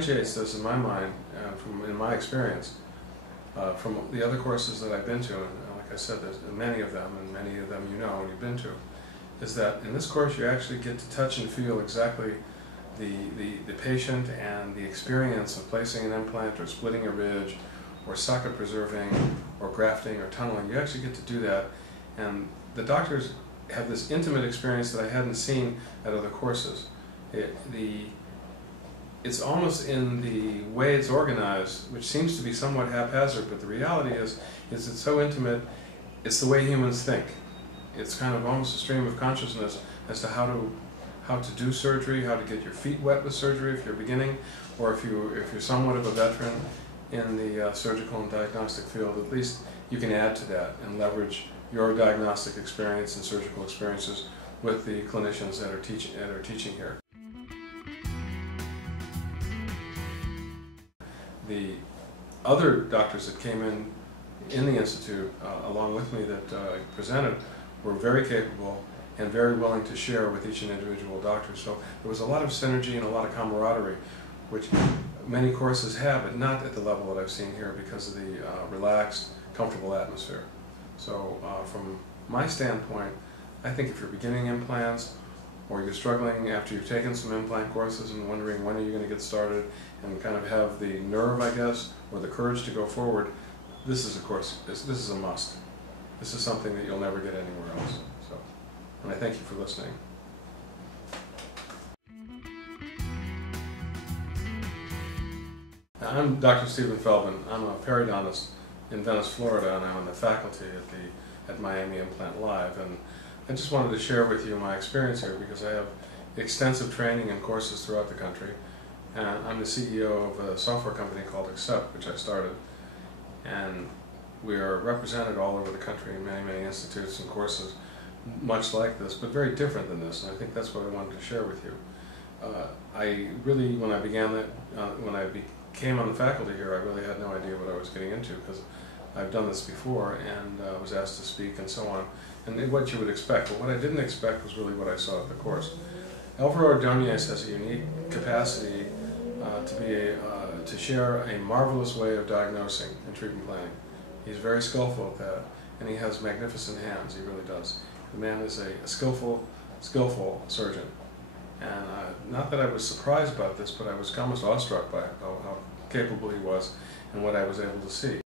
differentiates this in my mind, in my experience, from the other courses that I've been to, and like I said, there's many of them, and many of them you know and you've been to, is that in this course you actually get to touch and feel exactly the patient and the experience of placing an implant or splitting a ridge or socket preserving or grafting or tunneling. You actually get to do that, and the doctors have this intimate experience that I hadn't seen at other courses. It's almost in the way it's organized, which seems to be somewhat haphazard, but the reality is it's so intimate, it's the way humans think. It's kind of almost a stream of consciousness as to how to do surgery, how to get your feet wet with surgery if you're beginning, or if you're somewhat of a veteran in the surgical and diagnostic field. At least you can add to that and leverage your diagnostic experience and surgical experiences with the clinicians that are teaching here. The other doctors that came in the Institute along with me that presented were very capable and very willing to share with each individual doctor. So there was a lot of synergy and a lot of camaraderie, which many courses have, but not at the level that I've seen here because of the relaxed, comfortable atmosphere. So from my standpoint, I think if you're beginning implants, or you're struggling after you've taken some implant courses and wondering when are you going to get started and kind of have the nerve, I guess, or the courage to go forward, this is a course, this is a must. This is something that you'll never get anywhere else. So, and I thank you for listening. I'm Dr. Stephen Feldman. I'm a periodontist in Venice, Florida, and I'm on the faculty at Miami Implant Live. And I just wanted to share with you my experience here because I have extensive training and courses throughout the country. And I'm the CEO of a software company called Accept, which I started. And we are represented all over the country in many, many institutes and courses, much like this, but very different than this. And I think that's what I wanted to share with you. I really, when I came on the faculty here, I really had no idea what I was getting into because I've done this before and was asked to speak and so on, and what you would expect. But what I didn't expect was really what I saw at the course. Alvaro Ordoñez has a unique capacity to share a marvelous way of diagnosing and treatment planning. He's very skillful at that, and he has magnificent hands, he really does. The man is a skillful surgeon. And not that I was surprised about this, but I was almost awestruck by how capable he was and what I was able to see.